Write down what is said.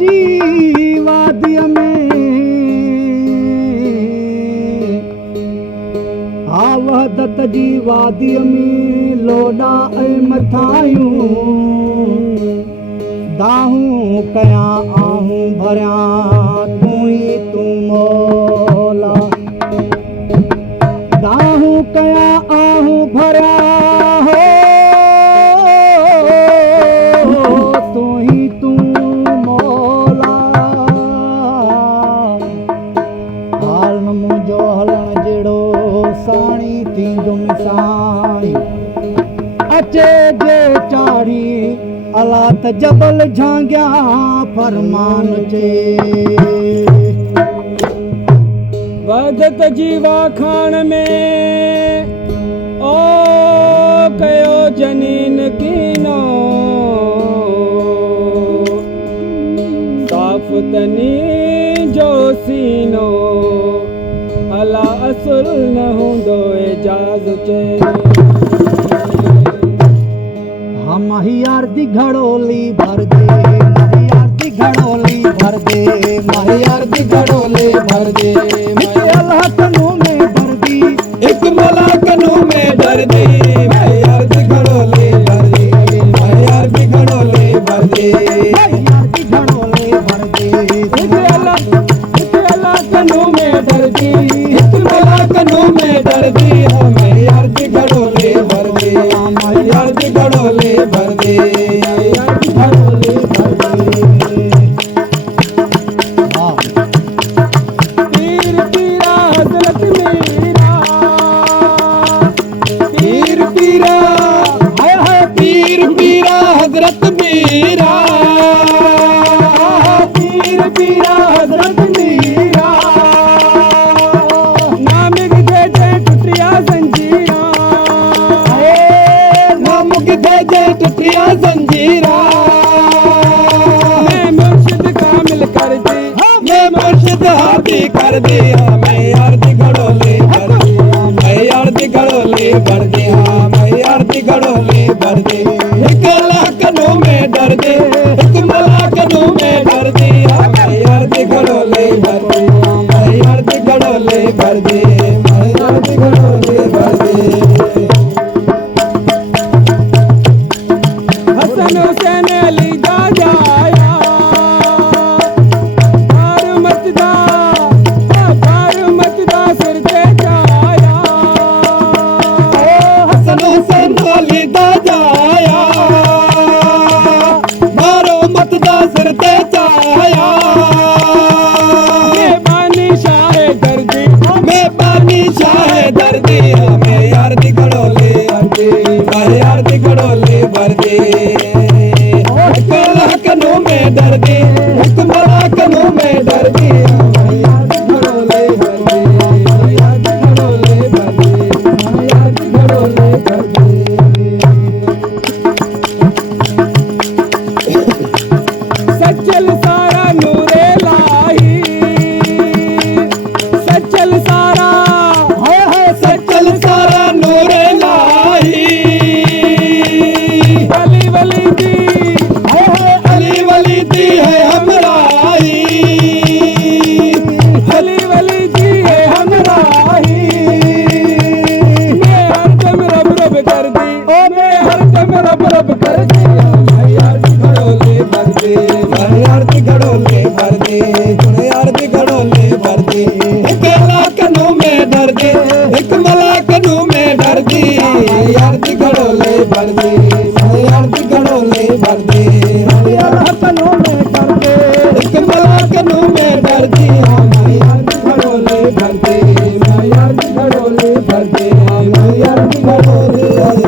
जी वादीअ में हा वहदत जी वादीअ में लोॾा ऐं मथायूं दाहूं कयां आहूं भरियां तूं ई तूं मौला दाहूं कयां आहूं भरियां हो तूं ही तूं मौला हाल न मुंहिंजो हलण जहिड़ो साणी थींदुमि साणी अचे जे चाढ़ी अला त जबल झांगिया फरमान चे वहदत जी वाखाण में ओ कयो जनीन कीनो साफ तनी जो सीनो अला असुल न हूंदो एजाज चे महियार दी घड़ोली भर दे महियार दी घड़ोली भर दे महियार दी घड़ोली भर दे अल्लाह कनू में भर दी एक मौला कनू में डर दी महियार दी घड़ोली भर दी महियार दी घड़ोली भर दी महियार दी घड़ोली भर दे अल्लाह कनू में डर दी एक मौला कनू में डर दी महियार दी घड़ोली भर दी महियार दी घड़ोली भर दे महियार दी घड़ोली भर दे पीर पीरा हजरत मीरा पीर पीरा हाय हाय पीर पीरा हजरत मीरा पीर पीरा हजरत मीरा नाम दे दे टुटिया जंजीरा नाम दे दे टुटिया जंजीरा मैं मुर्शिद कामिल कर दी मैं मुर्शिद हादी कर दिया मैं यार दी घड़ोली भर दी मैं यार दी घड़ोली भर दी मैं यार दी घड़ोली भर दी एक लाख नो में डर दे एक मलाक नो में डर दी मैं यार दी घड़ोली भर दी मैं यार दी घड़ोली भर दी मैं यार दी घड़ोली भर दी हसन हुसैन अली दा जाया पार मत दा सिर ते जाया हसन हुसैन अली दा जाया मारो मत दा सिर ते जाया मैं बानी शाह दर्दी मैं बानी शाह दर्दी मैं यार दी घड़ोली भर दी मैं यार दी घड़ोली भर दी एक लाख नो में डर दी एक लाख नो में डर दी मैं यार दी घड़ोली भर दी मैं यार दी घड़ोली भर दी मैं यार दी घड़ोली भर दी सचल सारा नूरे लाही सचल सारा हाय हाय सचल सारा नूरे लाही अली वली दी हाय हाय अली वली दी है हमराही अली वली दी है हमराही मैं हरदम रब रब कर दी ओ मैं हरदम रब रब कर दी मैं यार दी घड़ोली भर दी मैं यार दी घड़ोली भर दी मैं यार दी घड़ोली भर दी एक लाख नो में डर दी एक मलाक नो में डर दी यार दी घड़ोली भर दी मैं यार दी घड़ोली भर दी मैं यार नो में डर दे एक मलाक नो में डर दी मैं यार दी घड़ोली भर दी मैं यार दी घड़ोली भर दी मैं यार दी घड़ोली